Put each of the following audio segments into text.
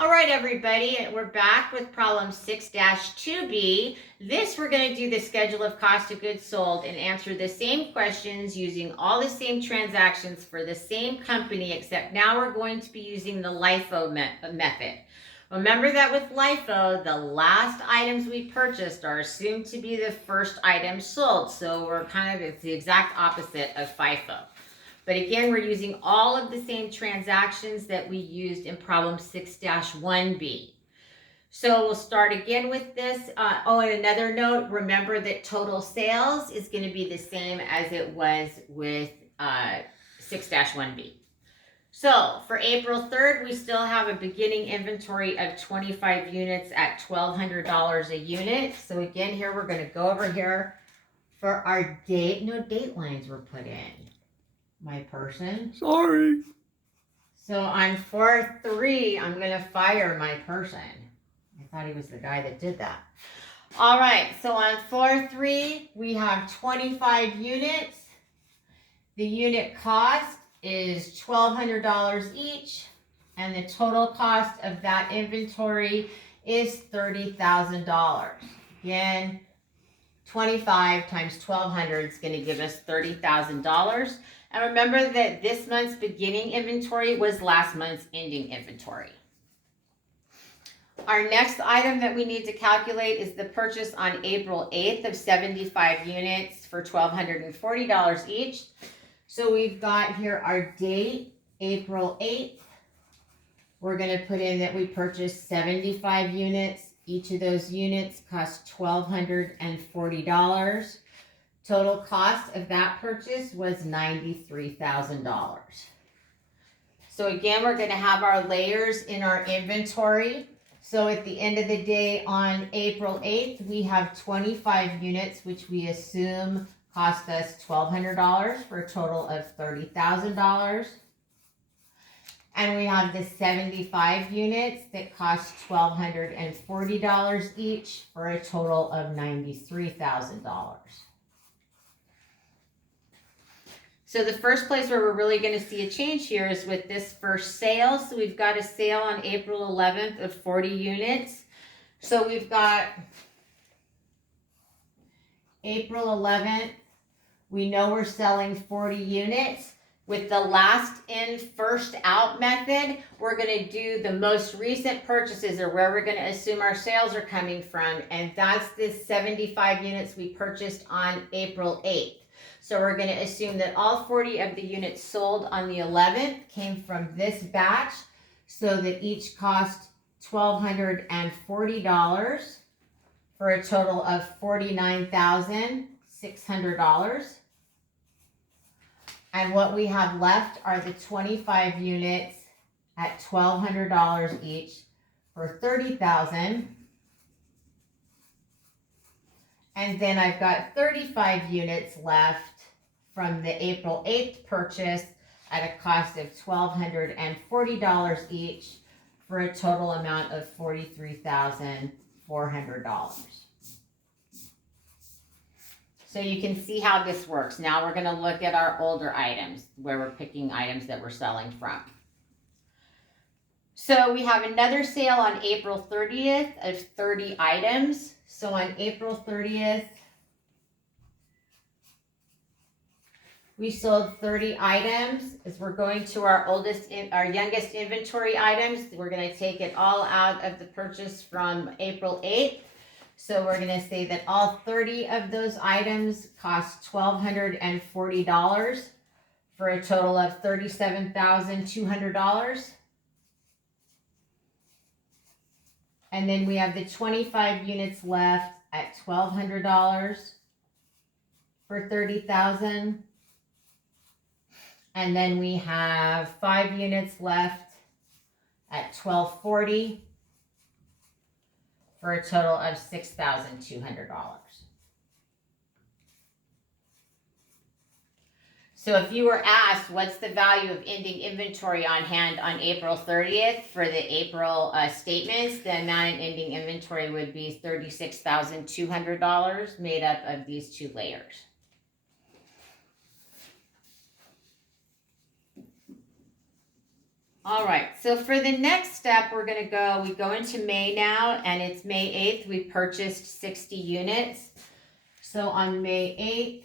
All right, everybody, and we're back with problem 6-2B. This, we're going to do the schedule of cost of goods sold and answer the same questions using all the same transactions for the same company, except now we're going to be using the LIFO method. Remember that with LIFO, the last items we purchased are assumed to be the first items sold. So it's the exact opposite of FIFO. But again, we're using all of the same transactions that we used in problem 6-1B. So we'll start again with this. And another note, remember that total sales is going to be the same as it was with 6-1B. So for April 3rd, we still have a beginning inventory of 25 units at $1,200 a unit. So again, here we're going to go over here for our date. No date lines were put in. My person. Sorry. So on 4-3, I'm going to fire my person. I thought he was the guy that did that. All right, so on 4-3, we have 25 units. The unit cost is $1,200 each, and the total cost of that inventory is $30,000. Again, 25 times 1,200 is going to give us $30,000. And remember that this month's beginning inventory was last month's ending inventory. Our next item that we need to calculate is the purchase on April 8th of 75 units for $1,240 each. So we've got here our date, April 8th. We're going to put in that we purchased 75 units. Each of those units cost $1,240. Total cost of that purchase was $93,000. So again, we're going to have our layers in our inventory. So at the end of the day on April 8th, we have 25 units, which we assume cost us $1,200 for a total of $30,000. And we have the 75 units that cost $1,240 each for a total of $93,000. So the first place where we're really going to see a change here is with this first sale. So we've got a sale on April 11th of 40 units. So we've got April 11th. We know we're selling 40 units. With the last in, first out method, we're going to do the most recent purchases, or where we're going to assume our sales are coming from. And that's the 75 units we purchased on April 8th. So we're going to assume that all 40 of the units sold on the 11th came from this batch, so that each cost $1,240 for a total of $49,600. And what we have left are the 25 units at $1,200 each for $30,000. And then I've got 35 units left from the April 8th purchase at a cost of $1,240 each for a total amount of $43,400. So you can see how this works. Now we're going to look at our older items, where we're picking items that we're selling from. So we have another sale on April 30th of 30 items. So on April 30th, we sold 30 items. As we're going to our youngest inventory items, we're going to take it all out of the purchase from April 8th. So we're going to say that all 30 of those items cost $1,240 for a total of $37,200. And then we have the 25 units left at $1,200 for $30,000. And then we have 5 units left at $1,240 for a total of $6,200. So if you were asked what's the value of ending inventory on hand on April 30th for the April statements, the amount in ending inventory would be $36,200 made up of these two layers. All right, so for the next step, we go into May now, and it's May 8th. We purchased 60 units. So on May 8th,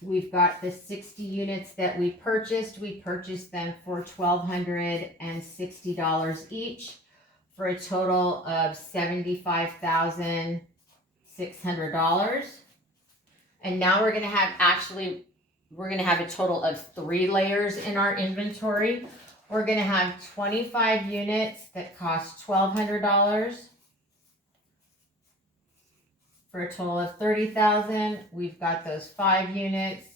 we've got the 60 units that we purchased. We purchased them for $1,260 each for a total of $75,600. And now we're going to have a total of 3 layers in our inventory. We're going to have 25 units that cost $1,200 for a total of $30,000. We've got those 5 units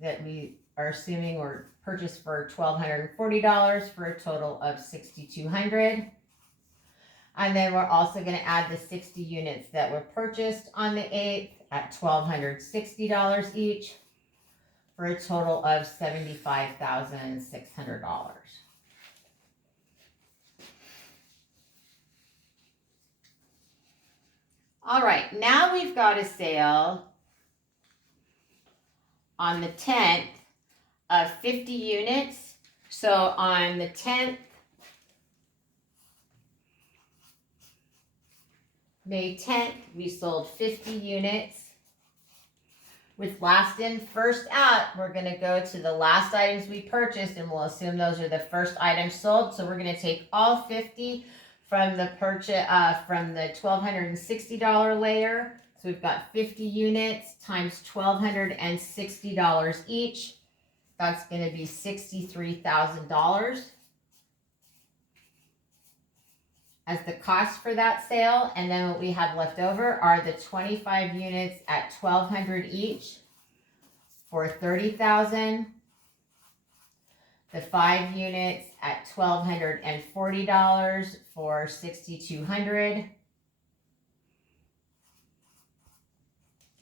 that we are assuming were purchased for $1,240 for a total of $6,200. And then we're also going to add the 60 units that were purchased on the 8th at $1,260 each for a total of $75,600. All right, now we've got a sale on the 10th of 50 units. So on the 10th, May 10th, we sold 50 units. With last in, first out, we're going to go to the last items we purchased, and we'll assume those are the first items sold. So we're going to take all 50 from the from the $1,260 layer. So we've got 50 units times $1,260 each. That's going to be $63,000 as the cost for that sale. And then what we have left over are the 25 units at $1,200 each for $30,000. The 5 units at $1,240 for $6,200.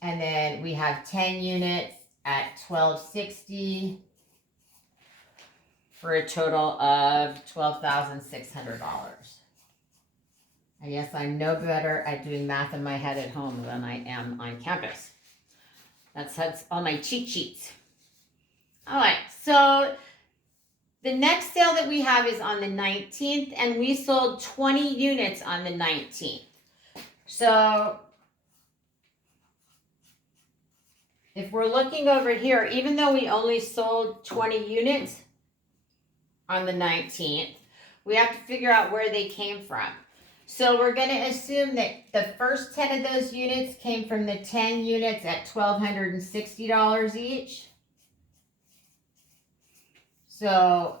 And then we have 10 units at $1,260 for a total of $12,600. And yes, I'm no better at doing math in my head at home than I am on campus. That's all my cheat sheets. All right, so the next sale that we have is on the 19th, and we sold 20 units on the 19th. So if we're looking over here, even though we only sold 20 units on the 19th, we have to figure out where they came from. So we're going to assume that the first 10 of those units came from the 10 units at $1,260 each. So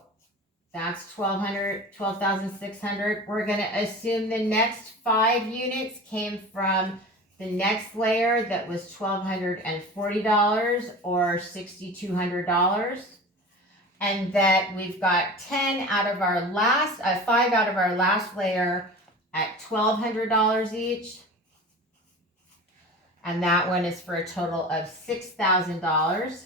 that's $12,600. We're going to assume the next 5 units came from the next layer that was $1,240 or $6,200. And that we've got 5 out of our last layer at $1,200 each. And that one is for a total of $6,000.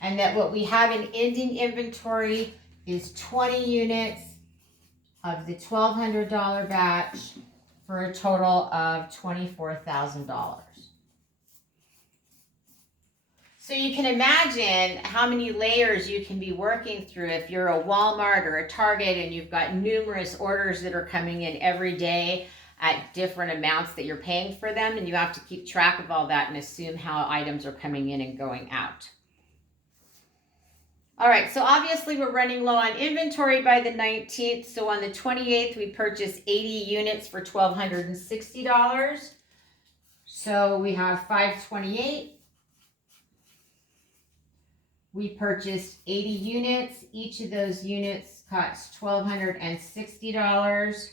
And that what we have in ending inventory is 20 units of the $1,200 batch for a total of $24,000. So you can imagine how many layers you can be working through if you're a Walmart or a Target and you've got numerous orders that are coming in every day at different amounts that you're paying for them, and you have to keep track of all that and assume how items are coming in and going out. All right, so obviously we're running low on inventory by the 19th. So on the 28th, we purchased 80 units for $1,260. So we have 528. We purchased 80 units. Each of those units cost $1,260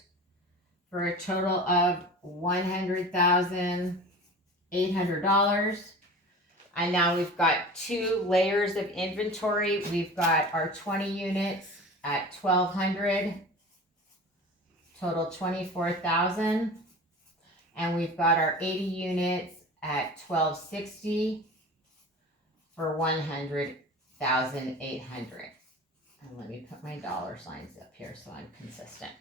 for a total of $100,800. And now we've got 2 layers of inventory. We've got our 20 units at $1,200, total $24,000. And we've got our 80 units at $1,260 for $100,800. And let me put my dollar signs up here so I'm consistent.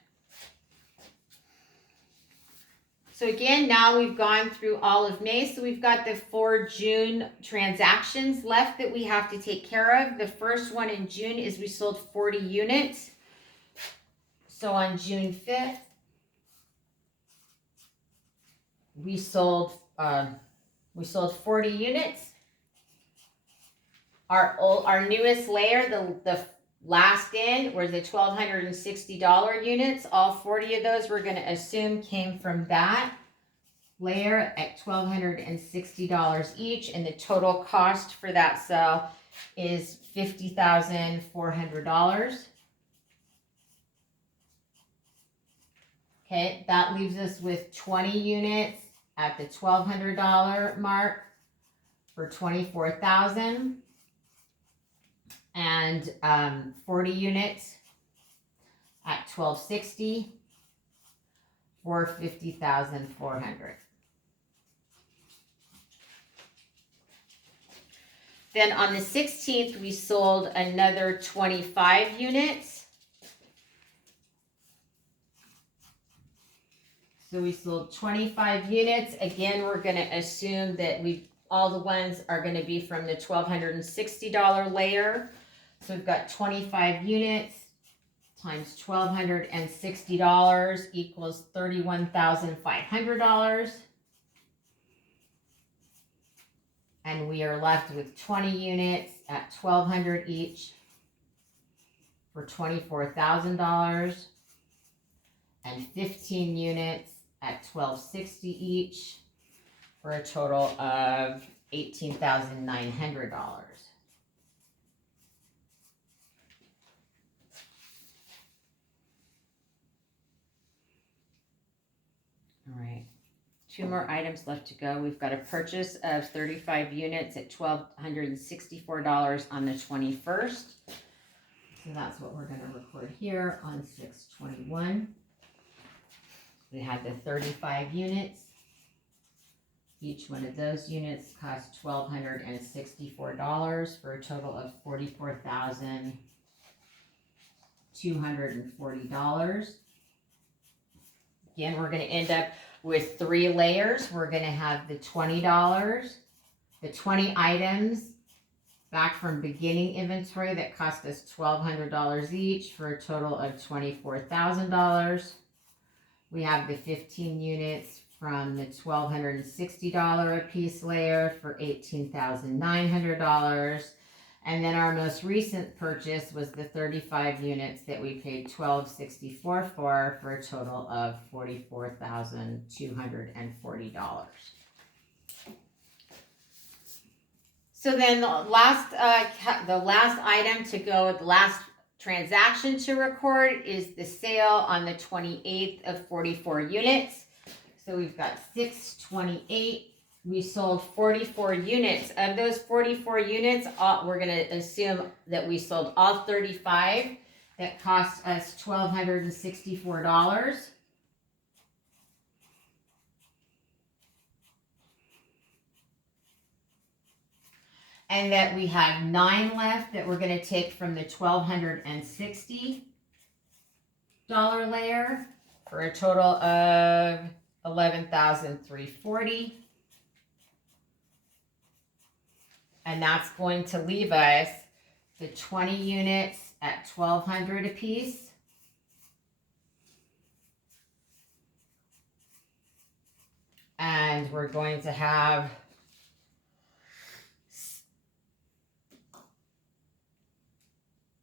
So again, now we've gone through all of May. So we've got the 4 June transactions left that we have to take care of. The first one in June is we sold 40 units. So on June 5th, we sold 40 units. Our newest layer, the last in, were the $1,260 units. All 40 of those we're going to assume came from that layer at $1,260 each, and the total cost for that sale is $50,400. Okay, that leaves us with 20 units at the $1,200 mark for $24,000, and 40 units at $1,260 for $50,400. Then on the 16th, we sold another 25 units. So we sold 25 units. Again, we're going to assume that all the ones are going to be from the $1,260 layer. So we've got 25 units times $1,260 equals $31,500. And we are left with 20 units at $1,200 each for $24,000, and 15 units at $1,260 each for a total of $18,900. All right. 2 more items left to go. We've got a purchase of 35 units at $1,264 on the 21st. So that's what we're going to record here on 6/21. We had the 35 units. Each one of those units cost $1,264 for a total of $44,240. Again, we're going to end up with 3 layers. We're going to have the $20, the 20 items back from beginning inventory that cost us $1,200 each for a total of $24,000. We have the 15 units from the $1,260 a piece layer for $18,900. And then our most recent purchase was the 35 units that we paid $1,264 for a total of $44,240. So then the last item to go, the last transaction to record is the sale on the 28th of 44 units. So we've got 6/28. We sold 44 units. Of those 44 units, we're going to assume that we sold all 35 that cost us $1,264. And that we have 9 left that we're going to take from the $1,260 layer for a total of $11,340. And that's going to leave us the 20 units at $1,200 a piece. And we're going to have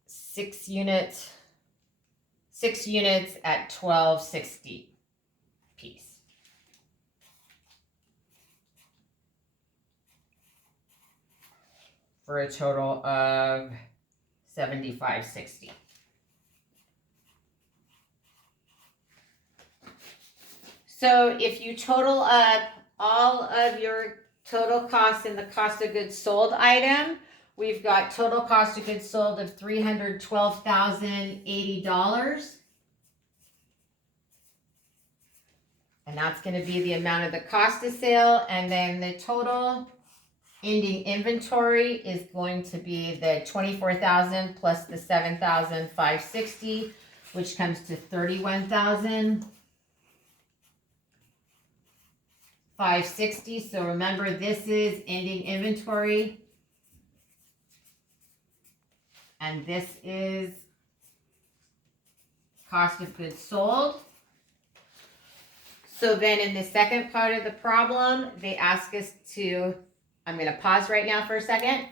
6 units at $1,260 piece. For a total of $75.60. So if you total up all of your total costs in the cost of goods sold item, we've got total cost of goods sold of $312,080. And that's going to be the amount of the cost of sale. And then the total ending inventory is going to be the $24,000 plus the $7,560, which comes to $31,000. 560. So remember, this is ending inventory. And this is cost of goods sold. So then in the second part of the problem, they ask us to, I'm going to pause right now for a second.